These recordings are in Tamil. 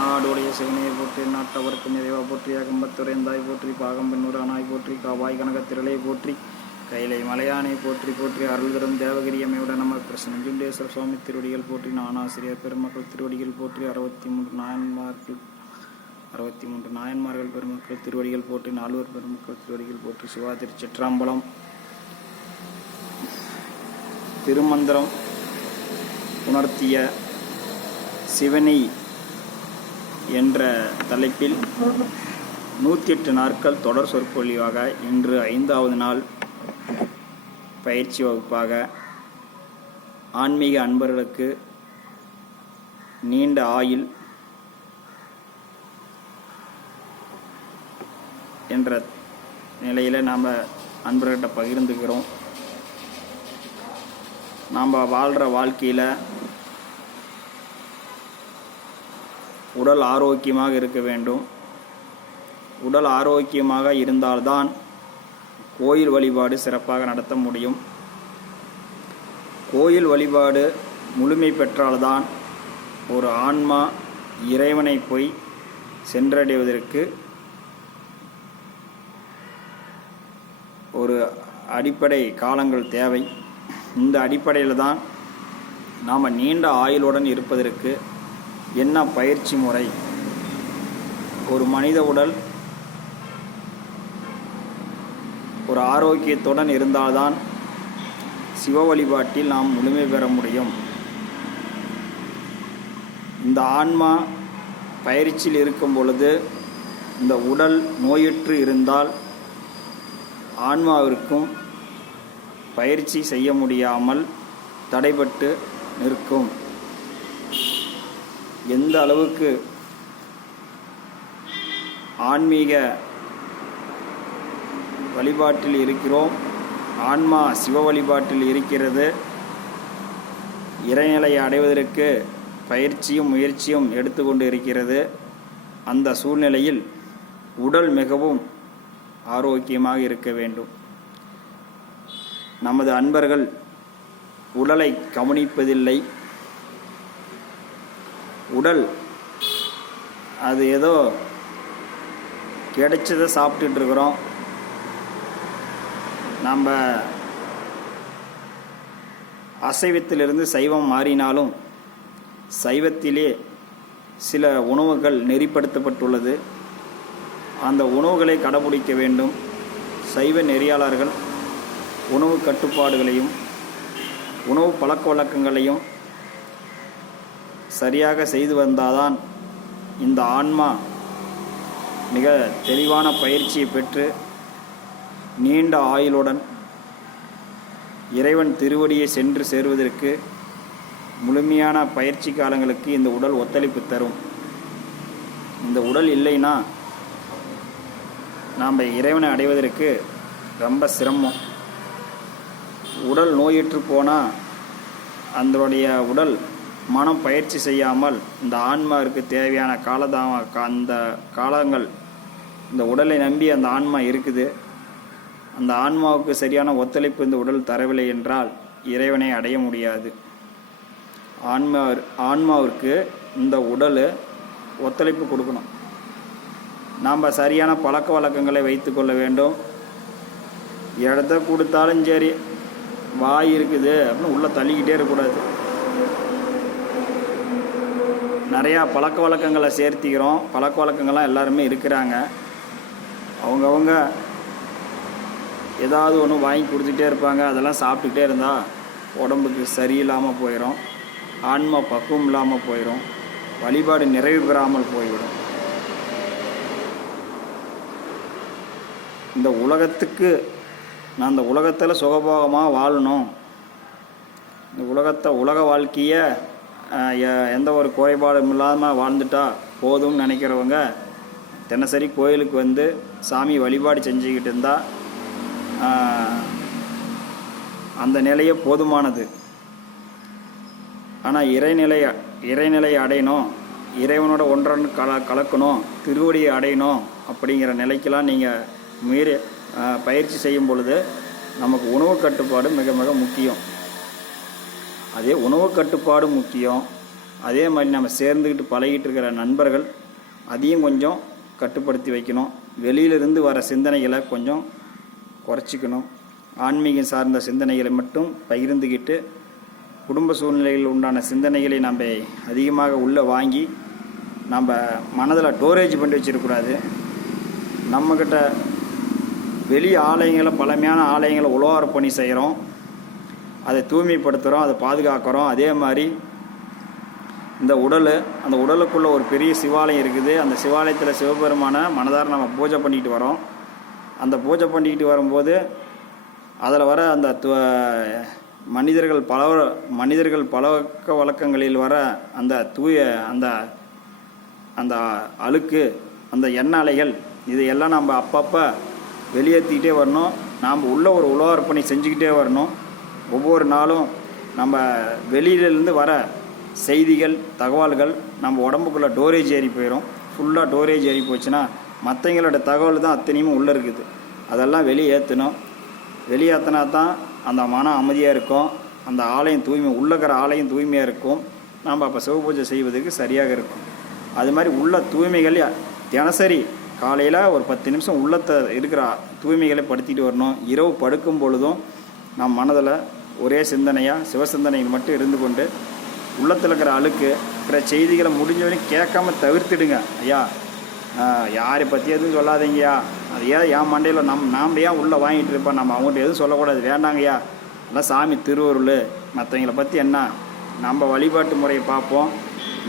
நாடுடைய சிவனையை போற்றி நாட்டவருக்கு நிறைவா போற்றி அகம்பத்துறைந்தாய் போற்றி பாகம்பெண்ணூரானாய் போற்றி காவாய் கனகத்திரளை போற்றி கைலை மலையானை போற்றி போற்றி அருள் தரும் தேவகிரியமையுட நம பிரசனஞ்சுண்டேஸ்வர சுவாமி திருவடிகள் போற்றி நானாசிரியர் பெருமக்கள் திருவடிகள் போற்றி 63 நாயன்மார்கள் பெருமக்கள் திருவடிகள் போற்றி 4 பெருமக்கள் திருவடிகள் போற்றி சிவா திருச்சிற்றம்பலம் திருமந்திரம் உணர்த்திய சிவனை என்ற தலைப்பில் 108 நாட்கள் தொடர் சொற்பொழிவாக இன்று 5வது நாள் பயிற்சி வகுப்பாக ஆன்மீக அன்பர்களுக்கு நீண்ட ஆயுள் என்ற நிலையில் நாம் அன்பர்கிட்ட பகிர்ந்துக்கிறோம். நாம் வாழ்கிற வாழ்க்கையில் உடல் ஆரோக்கியமாக இருக்க வேண்டும். உடல் ஆரோக்கியமாக இருந்தால்தான் கோயில் வழிபாடு சிறப்பாக நடத்த முடியும். கோயில் வழிபாடு முழுமை பெற்றால்தான் ஒரு ஆன்மா இறைவனை போய் சென்றடைவதற்கு ஒரு அடிப்படை காலங்கள் தேவை. இந்த அடிப்படையில் தான் நாம் நீண்ட ஆயுளுடன் இருப்பதற்கு என்ன பயிற்சி முறை, ஒரு மனித உடல் ஒரு ஆரோக்கியத்துடன் இருந்தால்தான் சிவ வழிபாட்டில் நாம் முழுமை பெற முடியும். இந்த ஆன்மா பயிற்சியில் இருக்கும் பொழுது இந்த உடல் நோயுற்று இருந்தால் ஆன்மாவிற்கும் பயிற்சி செய்ய முடியாமல் தடைபட்டு நிற்கும். எந்த அளவுக்கு ஆன்மீக வழிபாட்டில் இருக்கிறோம், ஆன்மா சிவ வழிபாட்டில் இருக்கிறது, இறைநிலையை அடைவதற்கு பயிற்சியும் முயற்சியும் எடுத்துக்கொண்டு இருக்கிறது. அந்த சூழ்நிலையில் உடல் மிகவும் ஆரோக்கியமாக இருக்க வேண்டும். நமது அன்பர்கள் உடலை கவனிப்பதில்லை. உடல் அது ஏதோ கிடைச்சதை சாப்பிட்டுட்டு இருக்கிறோம். நம்ம அசைவத்திலிருந்து சைவம் மாறினாலும் சைவத்திலே சில உணவுகள் நெறிப்படுத்தப்பட்டுள்ளது. அந்த உணவுகளை கடைபிடிக்க வேண்டும். சைவ நெறியாளர்கள் உணவு கட்டுப்பாடுகளையும் உணவு பழக்க வழக்கங்களையும் சரியாக செய்து வந்தால்தான் இந்த ஆன்மா மிக தெளிவான பயிற்சியை பெற்று நீண்ட ஆயுளுடன் இறைவன் திருவடியை சென்று சேருவதற்கு முழுமையான பயிற்சி காலங்களுக்கு இந்த உடல் ஒத்துழைப்பு தரும். இந்த உடல் இல்லைன்னா நாம் இறைவனை அடைவதற்கு ரொம்ப சிரமம். உடல் நோயுற்று போனால் அதனுடைய உடல் மனம் பயிற்சி செய்யாமல் இந்த ஆன்மாவிற்கு தேவையான அந்த காலங்கள் இந்த உடலை நம்பி அந்த ஆன்மா இருக்குது. அந்த ஆன்மாவுக்கு சரியான ஒத்துழைப்பு இந்த உடல் தரவில்லை என்றால் இறைவனை அடைய முடியாது. ஆன்மாவிற்கு இந்த உடல் ஒத்துழைப்பு கொடுக்கணும். நாம் சரியான பழக்க வழக்கங்களை வைத்து கொள்ள வேண்டும். இடத்த கொடுத்தாலும் சரி, வாய் இருக்குது அப்படின்னு உள்ளே தள்ளிக்கிட்டே இருக்கக்கூடாது. நிறையா பழக்க வழக்கங்களை சேர்த்திக்கிறோம். பழக்க வழக்கங்கள்லாம் எல்லாருமே இருக்கிறாங்க. அவங்கவுங்க ஏதாவது ஒன்று வாங்கி கொடுத்துட்டே இருப்பாங்க. அதெல்லாம் சாப்பிட்டுக்கிட்டே இருந்தால் உடம்புக்கு சரியில்லாமல் போயிடும், ஆன்மா பக்குவம் இல்லாமல் போயிடும், வழிபாடு நிறைவு பெறாமல் போய்விடும். இந்த உலகத்துக்கு நான் இந்த உலகத்தில் சுகபோகமாக வாழணும், இந்த உலக வாழ்க்கையை எந்த ஒரு குறைபாடும் இல்லாமல் வாழ்ந்துட்டா போதும்னு நினைக்கிறவங்க தினசரி கோயிலுக்கு வந்து சாமி வழிபாடு செஞ்சுக்கிட்டு இருந்தால் அந்த நிலையே போதுமானது. ஆனால் இறைநிலை அடையணும், இறைவனோட ஒன்றன் கலக்கணும், திருவடியை அடையணும் அப்படிங்கிற நிலைக்கெல்லாம் நீங்கள் பயிற்சி செய்யும் பொழுது நமக்கு உணவு கட்டுப்பாடு மிக மிக முக்கியம். அதே உணவு கட்டுப்பாடு முக்கியம், அதே மாதிரி நம்ம சேர்ந்துக்கிட்டு பழகிட்டு இருக்கிற நண்பர்கள் அதையும் கொஞ்சம் கட்டுப்படுத்தி வைக்கணும். வெளியிலிருந்து வர சிந்தனைகளை கொஞ்சம் குறைச்சிக்கணும். ஆன்மீகம் சார்ந்த சிந்தனைகளை மட்டும் பகிர்ந்துக்கிட்டு குடும்ப சூழ்நிலைகளில் உண்டான சிந்தனைகளை நம்ம அதிகமாக உள்ளே வாங்கி நம்ம மனதில் ஸ்டோரேஜ் பண்ணி வச்சிடக்கூடாது. நம்மக்கிட்ட வெளி ஆலயங்களை, பழமையான ஆலயங்களை உழவார பணி செய்கிறோம், அதை தூய்மைப்படுத்துகிறோம், அதை பாதுகாக்கிறோம். அதே மாதிரி இந்த அந்த உடலுக்குள்ளே ஒரு பெரிய சிவாலயம் இருக்குது. அந்த சிவாலயத்தில் சிவபெருமான மனதார நம்ம பூஜை பண்ணிக்கிட்டு வரோம். அந்த பூஜை பண்ணிக்கிட்டு வரும்போது அதில் வர அந்த மனிதர்கள் பழக்க வழக்கங்களில் வர அந்த அந்த அழுக்கு, அந்த எண்ணெய்கள், இதையெல்லாம் நம்ம அப்பப்போ வெளியேற்றிக்கிட்டே வரணும். நாம் உள்ள ஒரு உழவார்ப்பணி செஞ்சுக்கிட்டே வரணும். ஒவ்வொரு நாளும் நம்ம வெளியிலேருந்து வர செய்திகள், தகவல்கள் நம்ம உடம்புக்குள்ளே ஸ்டோரேஜ் ஏறி போயிடும். ஃபுல்லாக ஸ்டோரேஜ் ஏறி போச்சுன்னா மற்றவங்களோட தகவல் தான் அத்தனையுமே உள்ளே இருக்குது. அதெல்லாம் வெளியேற்றணும். வெளியேற்றினா தான் அந்த மனம் அமைதியாக இருக்கும், அந்த ஆலயம் உள்ளக்கிற ஆலயம் தூய்மையாக இருக்கும். நாம் அப்போ சிவபூஜை செய்வதற்கு சரியாக இருக்கும். அது மாதிரி உள்ள தூய்மைகள் தினசரி காலையில் ஒரு 10 நிமிஷம் உள்ளத்தை இருக்கிற தூய்மைகளை படுத்திட்டு வரணும். இரவு படுக்கும் பொழுதும் நம் மனதில் ஒரே சிந்தனையாக சிவசிந்தனைகள் மட்டும் இருந்து கொண்டு உள்ளத்தில் இருக்கிற அழுக்கு இருக்கிற செய்திகளை முடிஞ்ச வரைக்கும் கேட்காம தவிர்த்துடுங்க. ஐயா, யாரை பற்றி எதுவும் சொல்லாதீங்கய்யா, அது என் மண்டையில் நாம் ஏன் உள்ளே வாங்கிட்டு இருப்போம், நம்ம அவங்கள்ட்ட எதுவும் சொல்லக்கூடாது, வேண்டாங்கய்யா, எல்லாம் சாமி திருவருள், மற்றவங்களை பற்றி என்ன, நம்ம வழிபாட்டு முறையை பார்ப்போம்,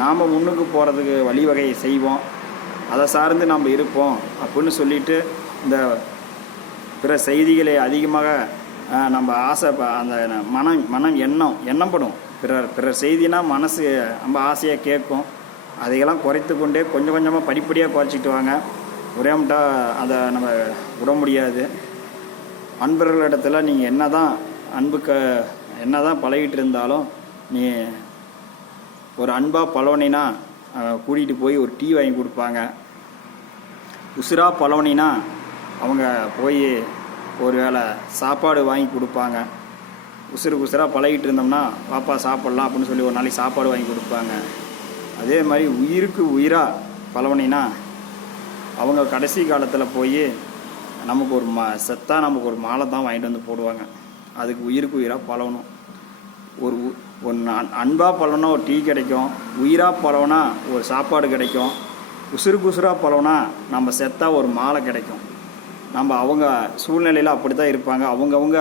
நாம் முன்னுக்கு போகிறதுக்கு வழிவகையை செய்வோம், அதை சார்ந்து நம்ம இருப்போம் அப்படின்னு சொல்லிட்டு இந்த பிற செய்திகளை அதிகமாக நம்ம அந்த மனம் எண்ணப்படும். பிறர் செய்தினா மனசு நம்ம ஆசையாக கேட்கும். அதையெல்லாம் குறைத்து கொண்டே கொஞ்சம் கொஞ்சமாக படிப்படியாக குறைச்சிட்டு வாங்க. ஒரே மட்டும் அதை நம்ம விட முடியாது. அன்பர்களிடத்தில் நீங்கள் என்ன தான் பழகிட்டு இருந்தாலும், நீ ஒரு அன்பாக பழவனினா கூட்டிகிட்டு போய் ஒரு டீ வாங்கி கொடுப்பாங்க. உசுராக பழவனினா அவங்க போய் ஒரு வேளை சாப்பாடு வாங்கி கொடுப்பாங்க. உசுராக பழகிட்டு இருந்தோம்னா பாப்பா சாப்பிட்லாம் அப்படின்னு சொல்லி ஒரு நாளைக்கு சாப்பாடு வாங்கி கொடுப்பாங்க. அதே மாதிரி உயிருக்கு உயிராக பழவனினா அவங்க கடைசி காலத்தில் போய் நமக்கு ஒரு நமக்கு ஒரு மாலை தான் வாங்கிட்டு வந்து போடுவாங்க. அதுக்கு உயிருக்கு உயிராக பழகணும். ஒரு அன்பாக பழவனா ஒரு டீ கிடைக்கும், உயிராக பழவனா ஒரு சாப்பாடு கிடைக்கும், உசுராக பழவனா நம்ம செத்தா ஒரு மாலை கிடைக்கும். நம்ம அவங்க சூழ்நிலையில் அப்படி தான் இருப்பாங்க. அவங்கவுங்க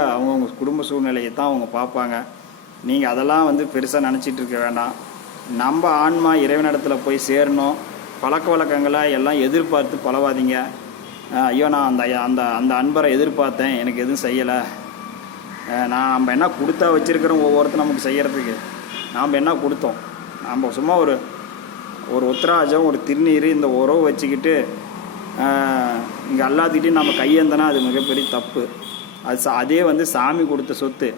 குடும்ப சூழ்நிலையை தான் அவங்க பார்ப்பாங்க. நீங்கள் அதெல்லாம் பெருசாக நினச்சிட்டு இருக்க வேண்டாம். நம்ம ஆன்மா இறைவனிடத்தில் போய் சேரணும். பழக்க வழக்கங்களை எல்லாம் எதிர்பார்த்து பழவாதீங்க. ஐயோ, நான் அந்த அன்பரை எதிர்பார்த்தேன், எனக்கு எதுவும் செய்யலை, நம்ம என்ன கொடுத்தா வச்சுருக்கிறோம் ஒவ்வொருத்தரும் நமக்கு செய்கிறதுக்கு. நாம் என்ன கொடுத்தோம்? நம்ம சும்மா ஒரு உத்திராஜம், ஒரு திருநீர், இந்த உறவு வச்சுக்கிட்டு இங்கே எல்லாத்துக்கிட்டையும் நம்ம கையேந்தனா அது மிகப்பெரிய தப்பு. அதே சாமி கொடுத்த சொத்து.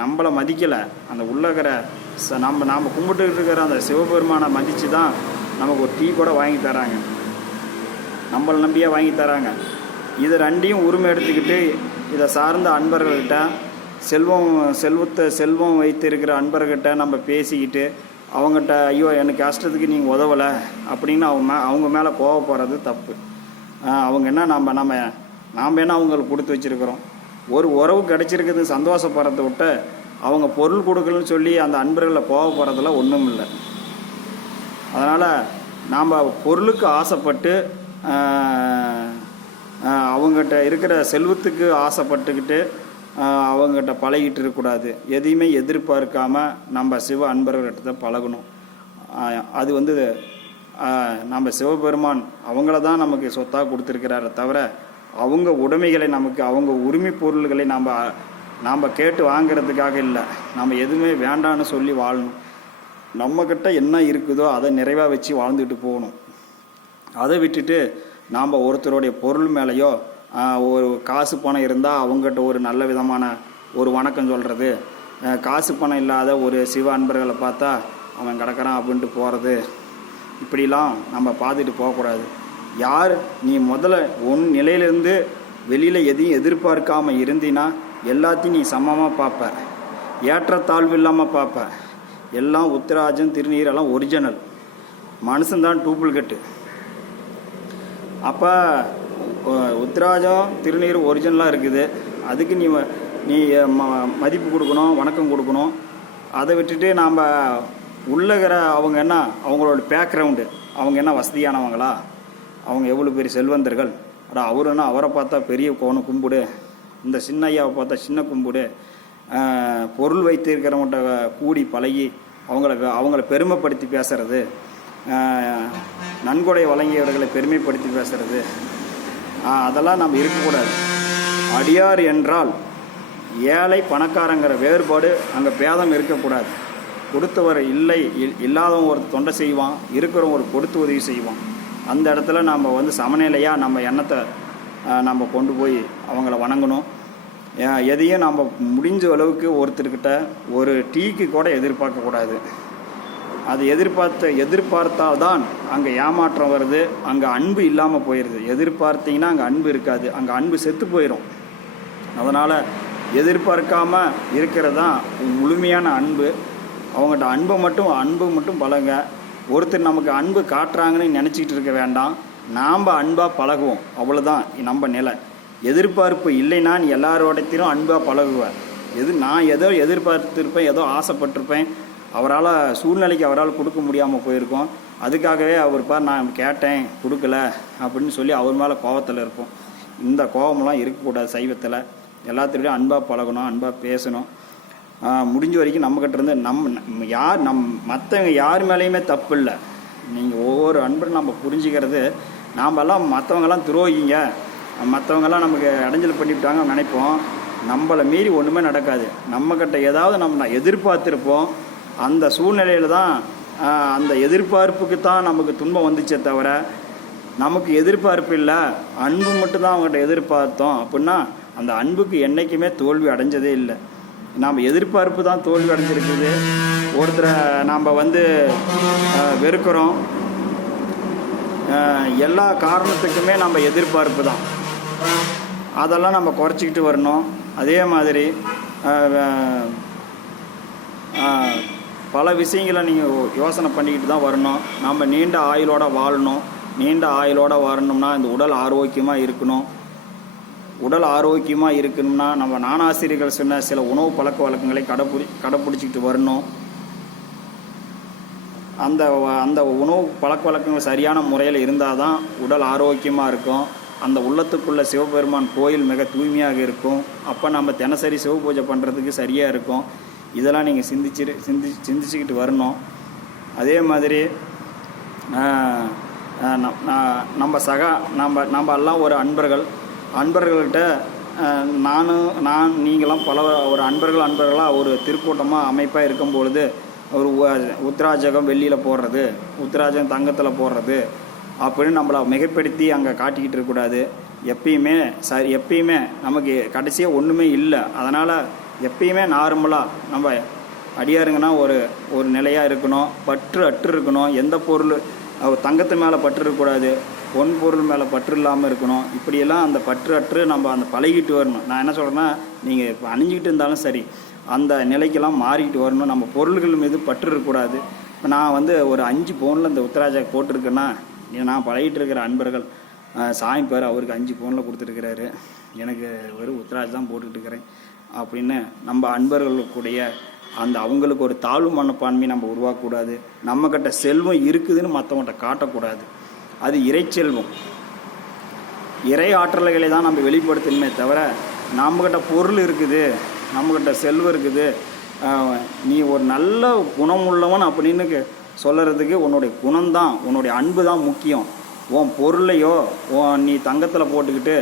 நம்மளை மதிக்கலை, அந்த உள்ளக்கிற நாம் கும்பிட்டுக்கிட்டு இருக்கிற அந்த சிவபெருமானை மதித்து தான் நமக்கு ஒரு டீ கூட வாங்கி தராங்க, நம்மளை நம்பியாக வாங்கி தராங்க. இதை ரெண்டையும் உரிமை எடுத்துக்கிட்டு இதை சார்ந்த அன்பர்கள்கிட்ட, செல்வம் வைத்து இருக்கிற அன்பர்கிட்ட நம்ம பேசிக்கிட்டு அவங்ககிட்ட ஐயோ எனக்கு கஷ்டத்துக்கு நீங்கள் உதவலை அப்படின்னு அவங்க மேலே கோவப்படுறது தப்பு. அவங்க என்ன நாம் என்ன அவங்களுக்கு கொடுத்து வச்சுருக்கிறோம்? ஒரு உறவு கிடச்சிருக்குது சந்தோஷப்படுறத விட்டு அவங்க பொருள் கொடுக்கலன்னு சொல்லி அந்த அன்பர்களை கோவப்படுறதுல ஒன்றும் இல்லை. அதனால் நாம் பொருளுக்கு ஆசைப்பட்டு அவங்ககிட்ட இருக்கிற செல்வத்துக்கு ஆசைப்பட்டுக்கிட்டு அவங்ககிட்ட பழகிட்டு இருக்கக்கூடாது. எதையுமே எதிர்பார்க்காமல் நம்ம சிவ அன்பர்கள்கிட்ட பழகணும். அது நம்ம சிவபெருமான் அவங்கள தான் நமக்கு சொத்தாக கொடுத்துருக்கிறார தவிர அவங்க உடைமைகளை நமக்கு, அவங்க உரிமை பொருள்களை நாம் கேட்டு வாங்கிறதுக்காக இல்லை. நம்ம எதுவுமே வேண்டான்னு சொல்லி வாழணும். நம்மக்கிட்ட என்ன இருக்குதோ அதை நிறைவாக வச்சு வாழ்ந்துட்டு போகணும். அதை விட்டுட்டு நாம் ஒருத்தருடைய பொருள் மேலேயோ ஒரு காசு பணம் இருந்தால் அவங்ககிட்ட ஒரு நல்ல விதமான ஒரு வணக்கம் சொல்கிறது, காசு பணம் இல்லாத ஒரு சிவ அன்பர்களை பார்த்தா அவன் கிடக்கிறான் அப்படின்ட்டு போகிறது, இப்படிலாம் நம்ம பார்த்துட்டு போகக்கூடாது. யார் நீ முதல்ல உன் நிலையிலேருந்து வெளியில் எதையும் எதிர்பார்க்காமல் இருந்தினா எல்லாத்தையும் நீ சமமாக பார்ப்ப, ஏற்றத்தாழ்வு இல்லாமல் பார்ப்ப. எல்லாம் உத்திராஜம் திருநீர் எல்லாம் ஒரிஜினல், மனுஷன்தான் டூப்ளிகேட்டு. அப்போ உத்திராஜம் திருநீர் ஒரிஜினலாக இருக்குது, அதுக்கு நீ மதிப்பு கொடுக்கணும், வணக்கம் கொடுக்கணும். அதை விட்டுட்டு நாம் உள்ளகிற அவங்க என்ன, அவங்களோட பேக்ரவுண்டு, அவங்க என்ன வசதியானவங்களா, அவங்க எவ்வளோ பெரிய செல்வந்தர்கள், அவருன்னா அவரை பார்த்தா பெரிய கோணம் கும்பிடு, இந்த சின்ன ஐயாவை பார்த்தா சின்ன கும்பிடு, பொருள் வைத்திருக்கிறவங்கள்ட்ட கூடி பழகி அவங்கள பெருமைப்படுத்தி பேசுறது, நன்கொடை வழங்கியவர்களை பெருமைப்படுத்தி பேசுறது, அதெல்லாம் நம்ம இருக்கக்கூடாது. அடியார் என்றால் ஏழை பணக்காரங்கிற வேறுபாடு அங்கே பேதம் இருக்கக்கூடாது. கொடுத்தவர் இல்லாதவங்க ஒரு தொண்டை செய்வான், இருக்கிறவங்க ஒரு கொடுத்து உதவி செய்வான். அந்த இடத்துல நம்ம சமநிலையாக நம்ம எண்ணத்தை நம்ம கொண்டு போய் அவங்கள வணங்கணும். எதையும் நம்ம முடிஞ்ச அளவுக்கு ஒருத்தர்கிட்ட ஒரு டீக்கு கூட எதிர்பார்க்கக்கூடாது. அது எதிர்பார்த்தால்தான் அங்கே ஏமாற்றம் வருது, அங்கே அன்பு இல்லாமல் போயிடுது. எதிர்பார்த்தீங்கன்னா அங்கே அன்பு இருக்காது, அங்கே அன்பு செத்து போயிடும். அதனால் எதிர்பார்க்காம இருக்கிறது தான் முழுமையான அன்பு. அவங்கள்ட்ட அன்பு மட்டும் பழங்க. ஒருத்தர் நமக்கு அன்பு காட்டுறாங்கன்னு நினச்சிக்கிட்டு இருக்க வேண்டாம், நாம் அன்பாக பழகுவோம், அவ்வளோதான் நம்ம நிலை. எதிர்பார்ப்பு இல்லைன்னா நீ எல்லாரோடத்திலும் அன்பாக பழகுவேன். நான் ஏதோ எதிர்பார்த்துருப்பேன், ஏதோ ஆசைப்பட்டிருப்பேன், சூழ்நிலைக்கு அவரால் கொடுக்க முடியாமல் போயிருக்கோம். அதுக்காகவே அவர் நான் கேட்டேன் கொடுக்கல அப்படின்னு சொல்லி அவர் மேலே கோபத்தில் இருப்போம். இந்த கோபமெல்லாம் இருக்கக்கூடாது. சைவத்தில் எல்லாத்துக்கிட்டையும் அன்பாக பழகணும், அன்பாக பேசணும். முடிஞ்ச வரைக்கும் நம்மக்கிட்ட இருந்து மற்றவங்க யார் மேலேயுமே தப்பு இல்லை. நீங்கள் ஒவ்வொரு அன்பரும் நம்ம புரிஞ்சுக்கிறது, நாமெல்லாம் மற்றவங்கெல்லாம் துரோகிங்க, மற்றவங்கெல்லாம் நமக்கு இடைஞ்சல் பண்ணிவிட்டாங்க நினைப்போம். நம்மளை மீறி ஒன்றுமே நடக்காது. நம்மக்கிட்ட ஏதாவது நம்ம எதிர்பார்த்துருப்போம். அந்த சூழ்நிலையில் தான் அந்த எதிர்பார்ப்புக்கு தான் நமக்கு துன்பம் வந்துச்சே தவிர நமக்கு எதிர்பார்ப்பு இல்லை, அன்பு மட்டும்தான் அவங்ககிட்ட எதிர்பார்த்தோம் அப்படின்னா அந்த அன்புக்கு என்றைக்குமே தோல்வி அடைஞ்சதே இல்லை. நாம் எதிர்பார்ப்பு தான் தோல்வி அடைஞ்சிருக்குது. ஒருத்தரை நாம் வெறுக்கிறோம், எல்லா காரணத்துக்குமே நம்ம எதிர்பார்ப்பு தான். அதெல்லாம் நம்ம குறைச்சிக்கிட்டு வரணும். அதே மாதிரி பல விஷயங்களை நீங்கள் யோசனை பண்ணிக்கிட்டு தான் வரணும். நம்ம நீண்ட ஆயுளோடு வாழணும். நீண்ட ஆயுளோடு வாழணும்னா இந்த உடல் ஆரோக்கியமாக இருக்கணும். உடல் ஆரோக்கியமாக இருக்கணும்னா நம்ம நானாசிரியர்கள் சொன்ன சில உணவு பழக்க வழக்கங்களை கடைப்பிடிச்சிக்கிட்டு வரணும். அந்த உணவு பழக்க வழக்கங்கள் சரியான முறையில் இருந்தால் தான் உடல் ஆரோக்கியமாக இருக்கும். அந்த உள்ளத்துக்குள்ள சிவபெருமான் கோயில் மிக தூய்மையாக இருக்கும். அப்போ நம்ம தினசரி சிவ பூஜை பண்ணுறதுக்கு சரியாக இருக்கும். இதெல்லாம் நீங்கள் சிந்திச்சுக்கிட்டு வரணும். அதே மாதிரி நம்ம எல்லாம் ஒரு அன்பர்கள்கிட்ட நீங்களாம் பல ஒரு அன்பர்களாக ஒரு திருக்கூட்டமாக அமைப்பாக இருக்கும் பொழுது ஒரு உத்திராஜகம் வெள்ளியில் போடுறது, உத்திராஜகம் தங்கத்தில் போடுறது அப்படின்னு நம்மளை மிகைப்படுத்தி அங்கே காட்டிக்கிட்டு இருக்கக்கூடாது. எப்பயுமே நமக்கு கடைசியாக ஒன்றுமே இல்லை. அதனால் எப்பயுமே நார்மலாக நம்ம அடியாருங்கன்னா ஒரு நிலையாக இருக்கணும். பற்று இருக்கணும். எந்த பொருள் தங்கத்து மேலே பற்று இருக்கக்கூடாது, பொன் பொருள் மேலே பற்று இல்லாமல் இருக்கணும். இப்படியெல்லாம் அந்த பற்று நம்ம அந்த பழகிட்டு வரணும். நான் என்ன சொல்கிறேன்னா, நீங்கள் இப்போ அணிஞ்சிக்கிட்டு இருந்தாலும் சரி அந்த நிலைக்கெல்லாம் மாறிக்கிட்டு வரணும். நம்ம பொருள்கள் மீது பற்று இருக்கக்கூடாது. இப்போ நான் ஒரு 5 பவுனில் இந்த உத்தராஜா போட்டிருக்கேன்னா, நான் பழகிட்டு இருக்கிற அன்பர்கள் சாமி பேர் அவருக்கு 5 பவுனில் கொடுத்துருக்கிறாரு, எனக்கு வெறும் உத்தராஜ் தான் போட்டுக்கிட்டு இருக்கிறேன் அப்படின்னு நம்ம அன்பர்களுக்குடைய அவங்களுக்கு ஒரு தாழ்வு மனப்பான்மை நம்ம உருவாக்கக்கூடாது. நம்மக்கிட்ட செல்வம் இருக்குதுன்னு மற்றவங்கள்ட்ட காட்டக்கூடாது. அது இறைச்செல்வம், இறை ஆற்றல்களை தான் நம்ம வெளிப்படுத்தணுமே தவிர நம்மக்கிட்ட பொருள் இருக்குது, நம்மக்கிட்ட செல்வம் இருக்குது, நீ ஒரு நல்ல குணம் உள்ளவன் அப்படின்னு சொல்கிறதுக்கு உன்னுடைய குணம்தான், உன்னுடைய அன்பு தான் முக்கியம். உன் பொருளையோ நீ தங்கத்தில் போட்டுக்கிட்டு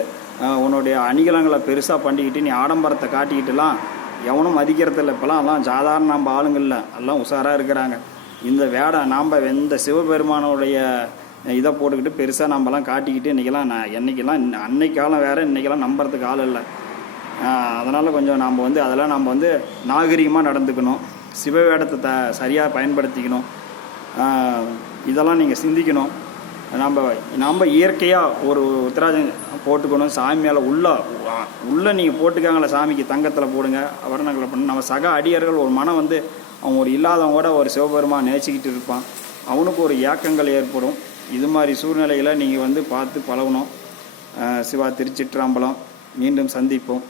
உன்னுடைய அணிகலங்களை பெருசாக பண்ணிக்கிட்டு நீ ஆடம்பரத்தை காட்டிக்கிட்டுலாம் எவனும் மதிக்கிறதில்ல. இப்போலாம் எல்லாம் சாதாரண நம்ம ஆளுங்களில் எல்லாம் உஷாராக இருக்கிறாங்க. இந்த நாம் இந்த சிவபெருமானுடைய இதை போட்டுக்கிட்டு பெருசாக நம்மலாம் காட்டிக்கிட்டு என்றைக்கெல்லாம் அன்னைக்கு காலம் வேறு, இன்றைக்கெல்லாம் நம்புறதுக்கு ஆள் இல்லை. அதனால் கொஞ்சம் நாம் அதெல்லாம் நம்ம நாகரிகமாக நடந்துக்கணும். சிவவேடத்தை சரியாக பயன்படுத்திக்கணும். இதெல்லாம் நீங்கள் சிந்திக்கணும். நம்ம இயற்கையாக ஒரு உத்தராஜம் போட்டுக்கணும். சாமி மேலே உள்ளே நீங்கள் போட்டுக்காங்களே சாமிக்கு தங்கத்தில் போடுங்க, வர்ணங்களை பண்ணு. நம்ம சக அடியார்கள் ஒரு மனம் அவன் ஒரு இல்லாதவன் கூட ஒரு சிவபெருமான் நேசிக்கிட்டு இருப்பான், அவனுக்கு ஒரு ஏக்கங்கள் ஏற்படும். இது மாதிரி சூழ்நிலைகளை நீங்கள் பார்த்து பழகணும். சிவா திருச்சிற்றம்பலம். மீண்டும் சந்திப்போம்.